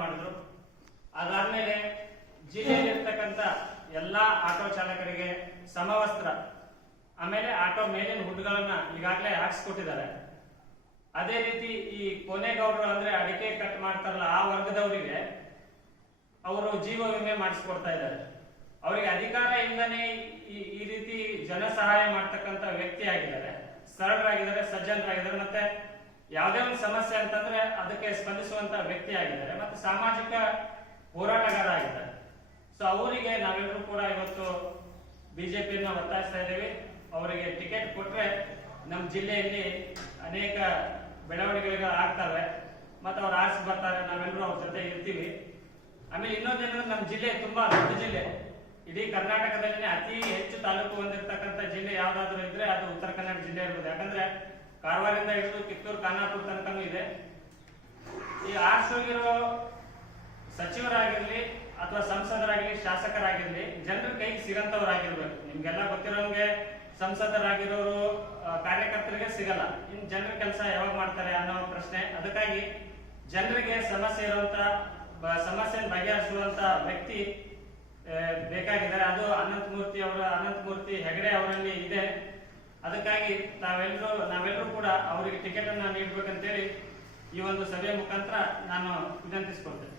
ಮಾಡಿದ್ರು. ಅದಾದ್ಮೇಲೆ ಜಿಲ್ಲೆಯಲ್ಲಿರ್ತಕ್ಕಂಥ ಎಲ್ಲಾ ಆಟೋ ಚಾಲಕರಿಗೆ ಸಮವಸ್ತ್ರ, ಆಮೇಲೆ ಆಟೋ ಮೇಲಿನ ಹುಡ್ಗಳನ್ನ ಈಗಾಗಲೇ ಹಾಕ್ಸ್ಕೊಟ್ಟಿದ್ದಾರೆ. ಅದೇ ರೀತಿ ಈ ಕೊನೆಗೌಡರು ಅಂದ್ರೆ ಅಡಿಕೆ ಕಟ್ ಮಾಡ್ತಾರಲ್ಲ ಆ ವರ್ಗದವರಿಗೆ ಅವರು ಜೀವ ವಿಮೆ ಮಾಡಿಸ್ಕೊಡ್ತಾ ಇದ್ದಾರೆ. ಅವರಿಗೆ ಅಧಿಕಾರ ಇಲ್ಲನೇ ಈ ಈ ರೀತಿ ಜನ ಸಹಾಯ ಮಾಡ್ತಕ್ಕಂಥ ವ್ಯಕ್ತಿ ಆಗಿದ್ದಾರೆ. ಸರಳರಾಗಿದ್ದಾರೆ, ಸಜ್ಜನರಾಗಿದ್ದಾರೆ, ಮತ್ತೆ ಯಾವುದೇ ಒಂದು ಸಮಸ್ಯೆ ಅಂತಂದ್ರೆ ಅದಕ್ಕೆ ಸ್ಪಂದಿಸುವಂತ ವ್ಯಕ್ತಿ ಆಗಿದ್ದಾರೆ ಮತ್ತು ಸಾಮಾಜಿಕ ಹೋರಾಟಗಾರ ಆಗಿದ್ದಾರೆ ಸೊ ಅವರಿಗೆ ನಾವೆಲ್ಲರೂ ಕೂಡ ಇವತ್ತು ಬಿಜೆಪಿಯನ್ನ ಒತ್ತಾಯಿಸ್ತಾ ಇದ್ದೀವಿ. ಅವರಿಗೆ ಟಿಕೆಟ್ ಕೊಟ್ರೆ ನಮ್ಮ ಜಿಲ್ಲೆಯಲ್ಲಿ ಅನೇಕ ಬೆಳವಣಿಗೆಗಳು ಆಗ್ತವೆ ಮತ್ತು ಅವ್ರು ಆರಿಸಿ ಬರ್ತಾರೆ, ನಾವೆಲ್ಲರೂ ಅವ್ರ ಜೊತೆ ಇರ್ತೀವಿ. ಆಮೇಲೆ ಇನ್ನೊಂದೇನಂದ್ರೆ ನಮ್ಮ ಜಿಲ್ಲೆ ತುಂಬಾ ದೊಡ್ಡ ಜಿಲ್ಲೆ. ಇಡೀ ಕರ್ನಾಟಕದಲ್ಲಿ ಅತಿ ಹೆಚ್ಚು ತಾಲೂಕು ಹೊಂದಿರತಕ್ಕಂಥ ಜಿಲ್ಲೆ ಯಾವ್ದಾದ್ರು ಇದ್ರೆ ಅದು ಉತ್ತರ ಕನ್ನಡ ಜಿಲ್ಲೆ ಇರ್ಬೋದು. ಯಾಕಂದ್ರೆ ಕಾರವಾರದಿಂದ ಹಿಡಿದು ಕಿತ್ತೂರು, ಖಾನಾಪುರ ತನಕನೂ ಇದೆ. ಈ ಆರಿಸೋಗಿರೋ ಸಚಿವರಾಗಿರ್ಲಿ ಅಥವಾ ಸಂಸದರಾಗಿರ್ಲಿ, ಶಾಸಕರಾಗಿರ್ಲಿ, ಜನರ ಕೈಗೆ ಸಿಗಂತವರಾಗಿರ್ಬೇಕು. ನಿಮ್ಗೆಲ್ಲ ಗೊತ್ತಿರೋಂಗೆ ಸಂಸದರಾಗಿರೋರು ಕಾರ್ಯಕರ್ತರಿಗೆ ಸಿಗಲ್ಲ. ಇನ್ ಜನರ ಕೆಲಸ ಯಾವಾಗ ಮಾಡ್ತಾರೆ ಅನ್ನೋ ಪ್ರಶ್ನೆ. ಅದಕ್ಕಾಗಿ ಜನರಿಗೆ ಸಮಸ್ಯೆ ಇರುವಂತ ಸಮಸ್ಯೆ ಬಗೆಹರಿಸುವಂತ ವ್ಯಕ್ತಿ ಬೇಕಾಗಿದ್ದಾರೆ. ಅದು ಅನಂತ ಮೂರ್ತಿ ಅವರ ಅನಂತ ಮೂರ್ತಿ ಹೆಗಡೆ ಅವರಲ್ಲಿ ಇದೆ. ಅದಕ್ಕಾಗಿ ತಾವೆಲ್ಲರೂ ನಾವೆಲ್ಲರೂ ಕೂಡ ಅವರಿಗೆ ಟಿಕೆಟ್ ಅನ್ನ ನೀಡಬೇಕಂತೇಳಿ ಈ ಒಂದು ಸಭೆಯ ಮುಖಾಂತರ ನಾನು ವಿನಂತಿಸಿಕೊಳ್ತೇನೆ.